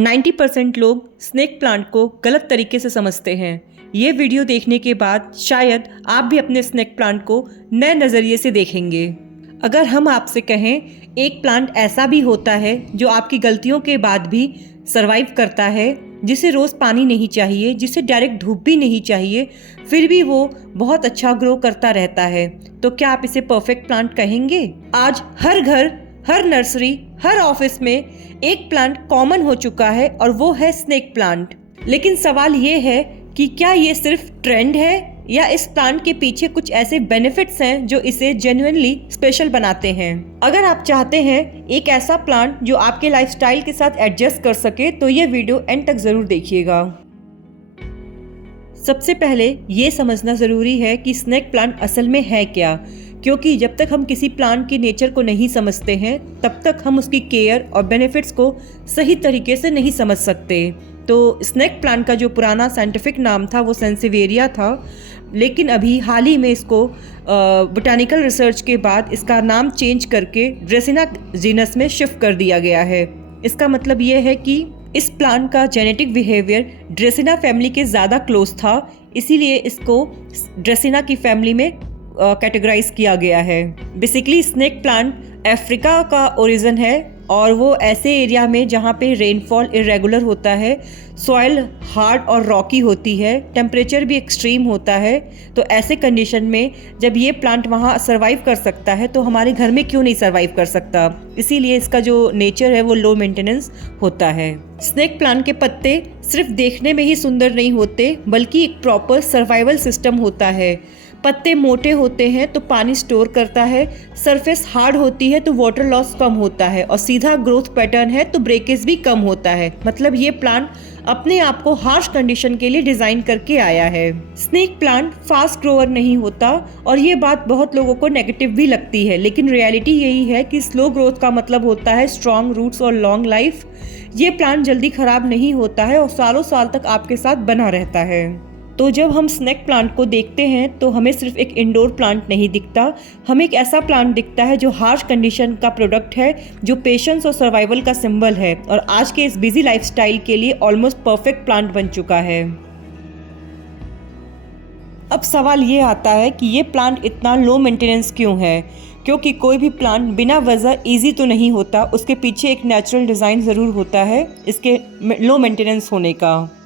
90% लोग snake plant को गलत तरीके से समझते हैं। ये वीडियो देखने के बाद शायद आप भी अपने स्नेक प्लांट को नए नज़रिए से देखेंगे। अगर हम आपसे कहें एक प्लांट ऐसा भी होता है जो आपकी गलतियों के बाद भी सरवाइव करता है, जिसे रोज़ पानी नहीं चाहिए, जिसे डायरेक्ट धूप भी नहीं चाहिए, फिर भी वो बहुत अच्छा ग्रो करता रहता है, तो क्या आप इसे परफेक्ट प्लांट कहेंगे? आज हर घर, हर नर्सरी, हर ऑफिस में एक प्लांट कॉमन हो चुका है और वो है स्नेक प्लांट। लेकिन सवाल ये है कि क्या ये सिर्फ ट्रेंड है या इस प्लांट के पीछे कुछ ऐसे बेनिफिट्स हैं जो इसे जेन्युइनली स्पेशल बनाते हैं। अगर आप चाहते हैं एक ऐसा प्लांट जो आपके लाइफस्टाइल के साथ एडजस्ट कर सके तो ये वीडियो एंड तक जरूर देखिएगा। सबसे पहले ये समझना ज़रूरी है कि स्नेक प्लांट असल में है क्या, क्योंकि जब तक हम किसी प्लांट के नेचर को नहीं समझते हैं तब तक हम उसकी केयर और बेनिफिट्स को सही तरीके से नहीं समझ सकते। तो स्नेक प्लांट का जो पुराना साइंटिफिक नाम था वो सेंसिवेरिया था, लेकिन अभी हाल ही में इसको बोटानिकल रिसर्च के बाद इसका नाम चेंज करके ड्रेसिना जीनस में शिफ्ट कर दिया गया है। इसका मतलब ये है कि इस प्लांट का जेनेटिक बिहेवियर ड्रेसिना फैमिली के ज़्यादा क्लोज था, इसीलिए इसको ड्रेसिना की फैमिली में कैटेगराइज किया गया है। बेसिकली स्नेक प्लांट अफ्रीका का ओरिजिन है और वो ऐसे एरिया में जहाँ पे रेनफॉल इरेगुलर होता है, सॉइल हार्ड और रॉकी होती है, टेम्परेचर भी एक्सट्रीम होता है। तो ऐसे कंडीशन में जब ये प्लांट वहाँ सरवाइव कर सकता है तो हमारे घर में क्यों नहीं सरवाइव कर सकता? इसीलिए इसका जो नेचर है वो लो मेंटेनेंस होता है। स्नेक प्लांट के पत्ते सिर्फ देखने में ही सुंदर नहीं होते, बल्कि एक प्रॉपर सर्वाइवल सिस्टम होता है। पत्ते मोटे होते हैं तो पानी स्टोर करता है, सरफेस हार्ड होती है तो वाटर लॉस कम होता है, और सीधा ग्रोथ पैटर्न है तो ब्रेकेज भी कम होता है। मतलब ये प्लांट अपने आप को हार्श कंडीशन के लिए डिजाइन करके आया है। स्नेक प्लांट फास्ट ग्रोअर नहीं होता और ये बात बहुत लोगों को नेगेटिव भी लगती है, लेकिन रियलिटी यही है कि स्लो ग्रोथ का मतलब होता है स्ट्रॉन्ग रूट्स और लॉन्ग लाइफ। ये प्लांट जल्दी खराब नहीं होता है और सालों साल तक आपके साथ बना रहता है। तो जब हम स्नेक प्लांट को देखते हैं तो हमें सिर्फ एक इंडोर प्लांट नहीं दिखता, हमें एक ऐसा प्लांट दिखता है जो हार्श कंडीशन का प्रोडक्ट है, जो पेशेंस और सर्वाइवल का सिंबल है और आज के इस बिजी लाइफस्टाइल के लिए ऑलमोस्ट परफेक्ट प्लांट बन चुका है। अब सवाल ये आता है कि ये प्लांट इतना लो मेंटेनेंस क्यों है? क्योंकि कोई भी प्लांट बिना वजह इजी तो नहीं होता, उसके पीछे एक नेचुरल डिज़ाइन ज़रूर होता है इसके लो मेंटेनेंस होने का।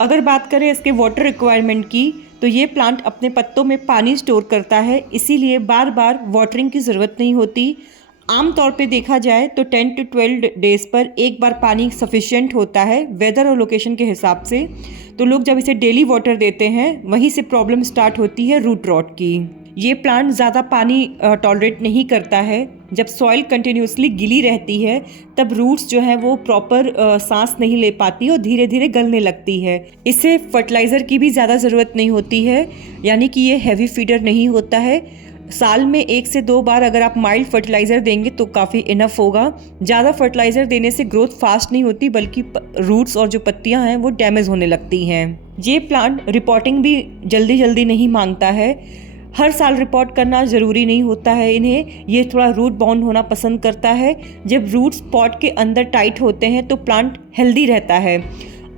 अगर बात करें इसके वाटर रिक्वायरमेंट की तो ये प्लांट अपने पत्तों में पानी स्टोर करता है, इसीलिए बार बार वाटरिंग की ज़रूरत नहीं होती। आमतौर पे देखा जाए तो 10 to 12 डेज़ पर एक बार पानी सफिशिएंट होता है वेदर और लोकेशन के हिसाब से। तो लोग जब इसे डेली वाटर देते हैं वहीं से प्रॉब्लम स्टार्ट होती है रूट रॉट की। ये प्लांट ज़्यादा पानी टॉलरेट नहीं करता है। जब सॉइल कंटिन्यूसली गीली रहती है तब रूट्स जो है वो प्रॉपर सांस नहीं ले पाती और धीरे धीरे गलने लगती है। इसे फर्टिलाइज़र की भी ज़्यादा ज़रूरत नहीं होती है, यानी कि ये हैवी फीडर नहीं होता है। साल में 1 से 2 बार अगर आप माइल्ड फर्टिलाइज़र देंगे तो काफ़ी इनफ होगा। ज़्यादा फर्टिलाइज़र देने से ग्रोथ फास्ट नहीं होती, बल्कि रूट्स और जो पत्तियां हैं वो डैमेज होने लगती हैं। ये प्लांट रिपोर्टिंग भी जल्दी जल्दी नहीं मांगता है, हर साल रिपोर्ट करना ज़रूरी नहीं होता है इन्हें। ये थोड़ा रूट बाउंड होना पसंद करता है। जब रूट्स पॉट के अंदर टाइट होते हैं तो प्लांट हेल्दी रहता है।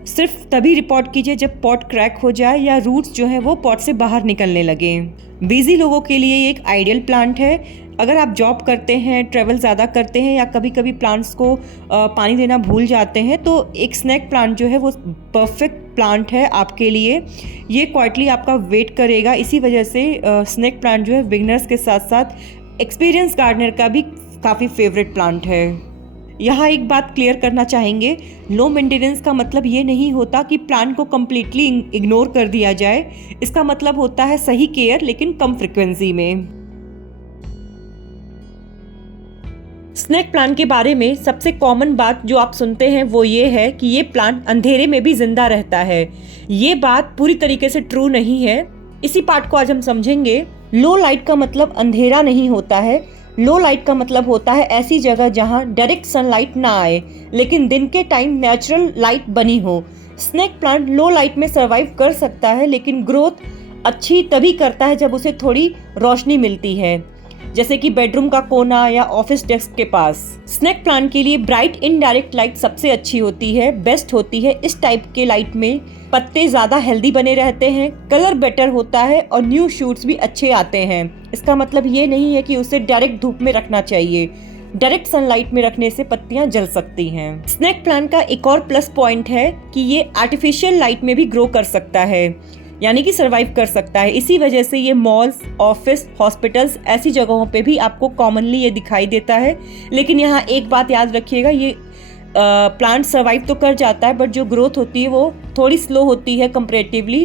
सिर्फ तभी रिपोर्ट कीजिए जब पॉट क्रैक हो जाए या रूट्स जो है वो पॉट से बाहर निकलने लगे। बिजी लोगों के लिए ये एक आइडियल प्लांट है। अगर आप जॉब करते हैं, ट्रैवल ज़्यादा करते हैं या कभी कभी प्लांट्स को पानी देना भूल जाते हैं तो एक स्नेक प्लांट जो है वो परफेक्ट प्लांट है आपके लिए। ये क्वाइटली आपका वेट करेगा, इसी वजह से स्नेक प्लांट जो है बिगनर्स के साथ साथ एक्सपीरियंस गार्डनर का भी काफ़ी फेवरेट प्लांट है। यहाँ एक बात क्लियर करना चाहेंगे, लो मेंटेनेंस का मतलब ये नहीं होता कि प्लांट को कम्प्लीटली इग्नोर कर दिया जाए। इसका मतलब होता है सही केयर लेकिन कम फ्रिक्वेंसी में। स्नेक प्लांट के बारे में सबसे कॉमन बात जो आप सुनते हैं वो ये है कि ये प्लांट अंधेरे में भी जिंदा रहता है। ये बात पूरी तरीके से ट्रू नहीं है। इसी पार्ट को आज हम समझेंगे। लो लाइट का मतलब अंधेरा नहीं होता है। लो लाइट का मतलब होता है ऐसी जगह जहां डायरेक्ट सनलाइट ना आए लेकिन दिन के टाइम नेचुरल लाइट बनी हो। स्नेक प्लांट लो लाइट में सर्वाइव कर सकता है, लेकिन ग्रोथ अच्छी तभी करता है जब उसे थोड़ी रोशनी मिलती है। जैसे कि बेडरूम का कोना या ऑफिस डेस्क के पास। स्नेक प्लांट के लिए ब्राइट इनडायरेक्ट लाइट सबसे अच्छी होती है, बेस्ट होती है। इस टाइप के लाइट में पत्ते ज्यादा हेल्दी बने रहते हैं, कलर बेटर होता है और न्यू शूट्स भी अच्छे आते हैं। इसका मतलब ये नहीं है कि उसे डायरेक्ट धूप में रखना चाहिए, डायरेक्ट सनलाइट में रखने से पत्तियां जल सकती हैं। स्नेक प्लांट का एक और प्लस पॉइंट है कि ये आर्टिफिशियल लाइट में भी ग्रो कर सकता है, यानी कि सरवाइव कर सकता है। इसी वजह से ये मॉल्स, ऑफिस, हॉस्पिटल्स ऐसी जगहों पे भी आपको कॉमनली ये दिखाई देता है। लेकिन यहाँ एक बात याद रखिएगा, ये प्लांट सरवाइव तो कर जाता है, बट जो ग्रोथ होती है वो थोड़ी स्लो होती है कंपैरेटिवली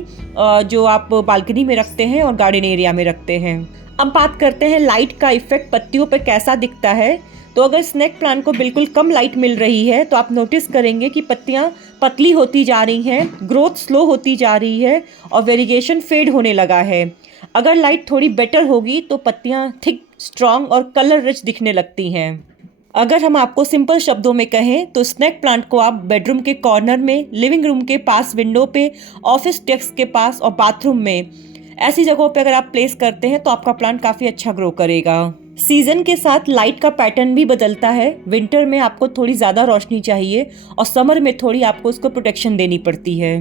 जो आप बालकनी में रखते हैं और गार्डन एरिया में रखते हैं। अब बात करते हैं लाइट का इफेक्ट पत्तियों पर कैसा दिखता है। तो अगर स्नेक प्लांट को बिल्कुल कम लाइट मिल रही है तो आप नोटिस करेंगे कि पत्तियां पतली होती जा रही हैं, ग्रोथ स्लो होती जा रही है और वेरिगेशन फेड होने लगा है। अगर लाइट थोड़ी बेटर होगी तो पत्तियां थिक, स्ट्रॉन्ग और कलर रिच दिखने लगती हैं। अगर हम आपको सिंपल शब्दों में कहें तो स्नेक प्लांट को आप बेडरूम के कॉर्नर में, लिविंग रूम के पास विंडो पे, ऑफिस डेस्क के पास और बाथरूम में, ऐसी जगहों पे अगर आप प्लेस करते हैं तो आपका प्लांट काफ़ी अच्छा ग्रो करेगा। सीजन के साथ लाइट का पैटर्न भी बदलता है। विंटर में आपको थोड़ी ज़्यादा रोशनी चाहिए और समर में थोड़ी आपको उसको प्रोटेक्शन देनी पड़ती है।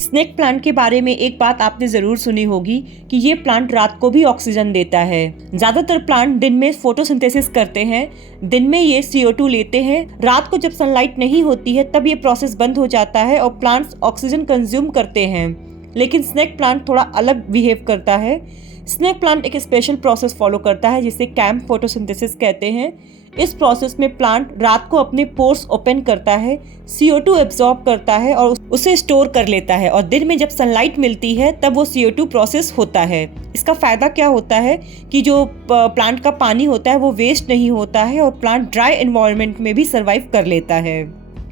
स्नेक प्लांट के बारे में एक बात आपने ज़रूर सुनी होगी कि ये प्लांट रात को भी ऑक्सीजन देता है। ज़्यादातर प्लांट दिन में फोटोसिंथेसिस करते हैं, दिन में ये CO2 लेते हैं। रात को जब सनलाइट नहीं होती है तब ये प्रोसेस बंद हो जाता है और प्लांट्स ऑक्सीजन कंज्यूम करते हैं। लेकिन स्नेक प्लांट थोड़ा अलग बिहेव करता है। स्नेक प्लांट एक स्पेशल प्रोसेस फॉलो करता है जिसे कैम्प फोटोसिंथेसिस कहते हैं। इस प्रोसेस में प्लांट रात को अपने पोर्स ओपन करता है, CO2 एब्जॉर्ब करता है और उसे स्टोर कर लेता है और दिन में जब सनलाइट मिलती है तब वो CO2 प्रोसेस होता है। इसका फायदा क्या होता है कि जो प्लांट का पानी होता है वो वेस्ट नहीं होता है और प्लांट ड्राई एनवायरनमेंट में भी सर्वाइव कर लेता है।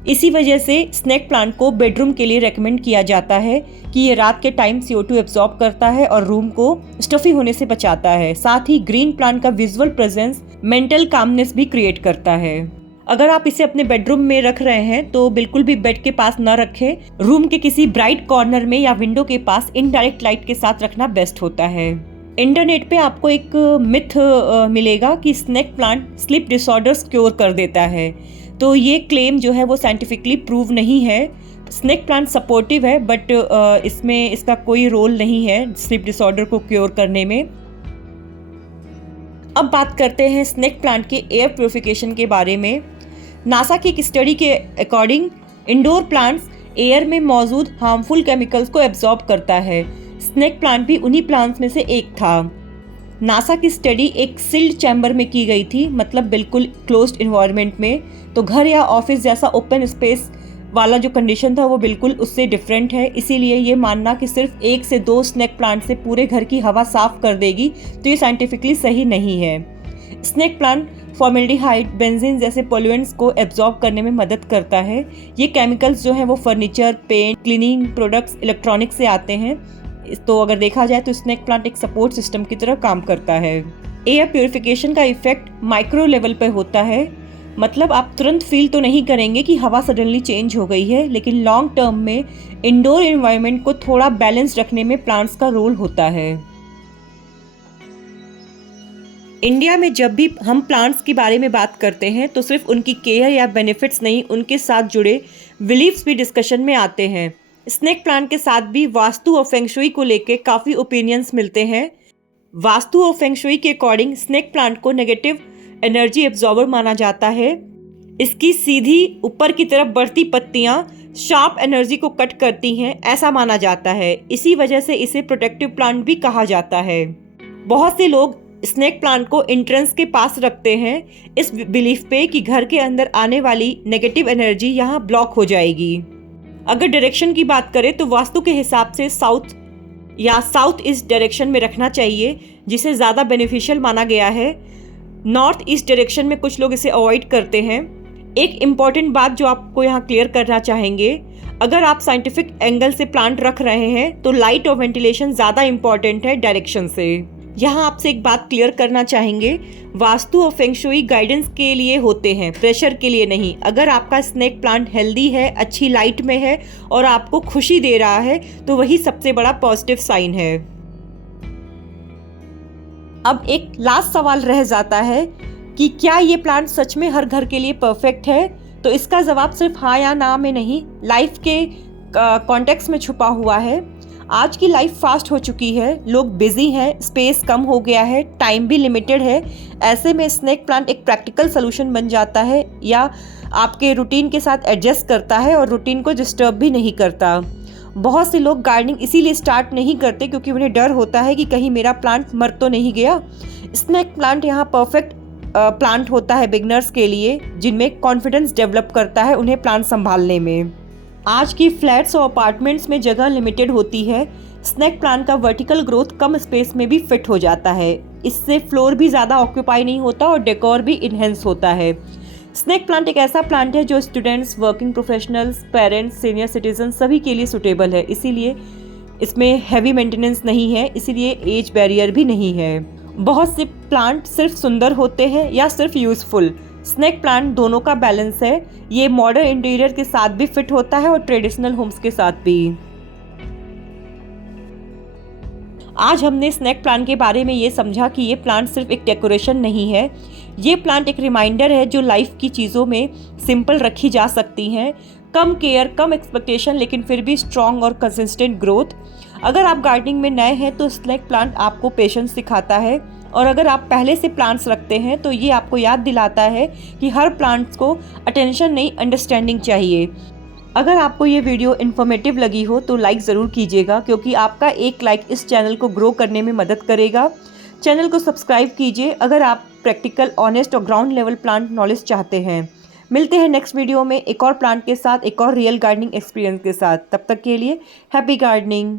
इसी वजह से स्नेक प्लांट को बेडरूम के लिए रेकमेंड किया जाता है कि ये रात के टाइम CO2 एब्जॉर्ब करता है और रूम को स्टफी होने से बचाता है। साथ ही ग्रीन प्लांट का विजुअल प्रेजेंस मेंटल कामनेस भी क्रिएट करता है। अगर आप इसे अपने बेडरूम में रख रहे हैं तो बिल्कुल भी बेड के पास न रखें। रूम के किसी ब्राइट कॉर्नर में या विंडो के पास इनडायरेक्ट लाइट के साथ रखना बेस्ट होता है। इंटरनेट पे आपको एक मिथ मिलेगा कि snake plant sleep disorders cure कर देता है, तो ये क्लेम जो है वो साइंटिफिकली प्रूव नहीं है। स्नेक प्लांट सपोर्टिव है बट इसमें इसका कोई रोल नहीं है स्लीप डिसऑर्डर को क्योर करने में। अब बात करते हैं स्नेक प्लांट के एयर प्योरिफिकेशन के बारे में। नासा की एक स्टडी के अकॉर्डिंग इंडोर प्लांट्स एयर में मौजूद हार्मफुल केमिकल्स को एब्जॉर्ब करता है। स्नेक प्लांट भी उन्हीं प्लांट्स में से एक था। नासा की स्टडी एक सील्ड चैम्बर में की गई थी, मतलब बिल्कुल क्लोज्ड इन्वायरमेंट में। तो घर या ऑफिस जैसा ओपन स्पेस वाला जो कंडीशन था वो बिल्कुल उससे डिफरेंट है। इसीलिए ये मानना कि सिर्फ 1 से 2 स्नेक प्लांट से पूरे घर की हवा साफ कर देगी तो ये साइंटिफिकली सही नहीं है। स्नेक प्लांट फॉर्मेल्डिहाइड, बेंजीन जैसे पॉल्यूएंट्स को एब्जॉर्ब करने में मदद करता है। ये केमिकल्स जो है वो furniture, paint, cleaning products, electronics से आते हैं। तो अगर देखा जाए तो स्नेक प्लांट एक सपोर्ट सिस्टम की तरह काम करता है। एयर प्योरिफिकेशन का इफेक्ट माइक्रो लेवल पर होता है, मतलब आप तुरंत फील तो नहीं करेंगे कि हवा सडनली चेंज हो गई है, लेकिन लॉन्ग टर्म में इंडोर एनवायरनमेंट को थोड़ा बैलेंस रखने में प्लांट्स का रोल होता है। इंडिया में जब भी हम प्लांट्स के बारे में बात करते हैं तो सिर्फ उनकी केयर या बेनिफिट्स नहीं, उनके साथ जुड़े बिलीफ्स भी डिस्कशन में आते हैं। स्नेक प्लांट के साथ भी वास्तु और फेंगशुई को लेके काफ़ी ओपिनियंस मिलते हैं। वास्तु और फेंगशुई के अकॉर्डिंग स्नेक प्लांट को नेगेटिव एनर्जी एब्जॉर्बर माना जाता है। इसकी सीधी ऊपर की तरफ बढ़ती पत्तियां शार्प एनर्जी को कट करती हैं, ऐसा माना जाता है। इसी वजह से इसे प्रोटेक्टिव प्लांट भी कहा जाता है। बहुत से लोग स्नेक प्लांट को एंट्रेंस के पास रखते हैं इस बिलीफ पे कि घर के अंदर आने वाली नेगेटिव एनर्जी यहाँ ब्लॉक हो जाएगी। अगर डायरेक्शन की बात करें तो वास्तु के हिसाब से साउथ या साउथ ईस्ट डायरेक्शन में रखना चाहिए, जिसे ज़्यादा बेनिफिशियल माना गया है। नॉर्थ ईस्ट डायरेक्शन में कुछ लोग इसे अवॉइड करते हैं। एक इम्पॉर्टेंट बात जो आपको यहाँ क्लियर करना चाहेंगे, अगर आप साइंटिफिक एंगल से प्लांट रख रहे हैं तो लाइट और वेंटिलेशन ज़्यादा इम्पॉर्टेंट है डायरेक्शन से। यहाँ आपसे एक बात क्लियर करना चाहेंगे, वास्तु और फेंगशुई गाइडेंस के लिए होते हैं, प्रेशर के लिए नहीं। अगर आपका स्नेक प्लांट हेल्दी है, अच्छी लाइट में है और आपको खुशी दे रहा है तो वही सबसे बड़ा पॉजिटिव साइन है। अब एक लास्ट सवाल रह जाता है कि क्या ये प्लांट सच में हर घर के लिए परफेक्ट है? तो इसका जवाब सिर्फ हाँ या ना में नहीं, लाइफ के कॉन्टेक्स्ट में छुपा हुआ है। आज की लाइफ फास्ट हो चुकी है, लोग बिजी हैं, स्पेस कम हो गया है, टाइम भी लिमिटेड है। ऐसे में स्नेक प्लांट एक प्रैक्टिकल सोल्यूशन बन जाता है, या आपके रूटीन के साथ एडजस्ट करता है और रूटीन को डिस्टर्ब भी नहीं करता। बहुत से लोग गार्डनिंग इसीलिए स्टार्ट नहीं करते क्योंकि उन्हें डर होता है कि कहीं मेरा प्लांट मर तो नहीं गया। स्नेक प्लांट यहाँ परफेक्ट प्लांट होता है बिगनर्स के लिए, जिनमें कॉन्फिडेंस डेवलप करता है उन्हें प्लांट संभालने में। आज की फ्लैट्स और अपार्टमेंट्स में जगह लिमिटेड होती है। स्नेक प्लांट का वर्टिकल ग्रोथ कम स्पेस में भी फिट हो जाता है। इससे फ्लोर भी ज़्यादा ऑक्यूपाई नहीं होता और डेकोर भी इन्हेंस होता है। स्नेक प्लांट एक ऐसा प्लांट है जो students, working professionals, parents, senior citizen सभी के लिए सुटेबल है। इसीलिए इसमें हैवी मेंटेनेंस नहीं है, इसीलिए एज बैरियर भी नहीं है। बहुत से प्लांट सिर्फ सुंदर होते हैं या सिर्फ यूजफुल। स्नेक प्लांट दोनों का बैलेंस है। ये मॉडर्न इंटीरियर के साथ भी फिट होता है और ट्रेडिशनल होम्स के साथ भी। आज हमने स्नेक प्लांट के बारे में ये समझा कि ये प्लांट सिर्फ एक डेकोरेशन नहीं है, ये प्लांट एक रिमाइंडर है जो लाइफ की चीज़ों में सिंपल रखी जा सकती हैं। कम केयर, कम एक्सपेक्टेशन, लेकिन फिर भी स्ट्रॉन्ग और कंसिस्टेंट ग्रोथ। अगर आप गार्डनिंग में नए हैं तो स्नेक प्लांट आपको पेशेंस सिखाता है, और अगर आप पहले से प्लांट्स रखते हैं तो ये आपको याद दिलाता है कि हर प्लांट्स को अटेंशन नहीं, अंडरस्टैंडिंग चाहिए। अगर आपको ये वीडियो इन्फॉर्मेटिव लगी हो तो लाइक ज़रूर कीजिएगा, क्योंकि आपका एक लाइक इस चैनल को ग्रो करने में मदद करेगा। चैनल को सब्सक्राइब कीजिए अगर आप प्रैक्टिकल, ऑनेस्ट और ग्राउंड लेवल प्लांट नॉलेज चाहते हैं। मिलते हैं नेक्स्ट वीडियो में एक और प्लांट के साथ, एक और रियल गार्डनिंग एक्सपीरियंस के साथ। तब तक के लिए हैप्पी गार्डनिंग।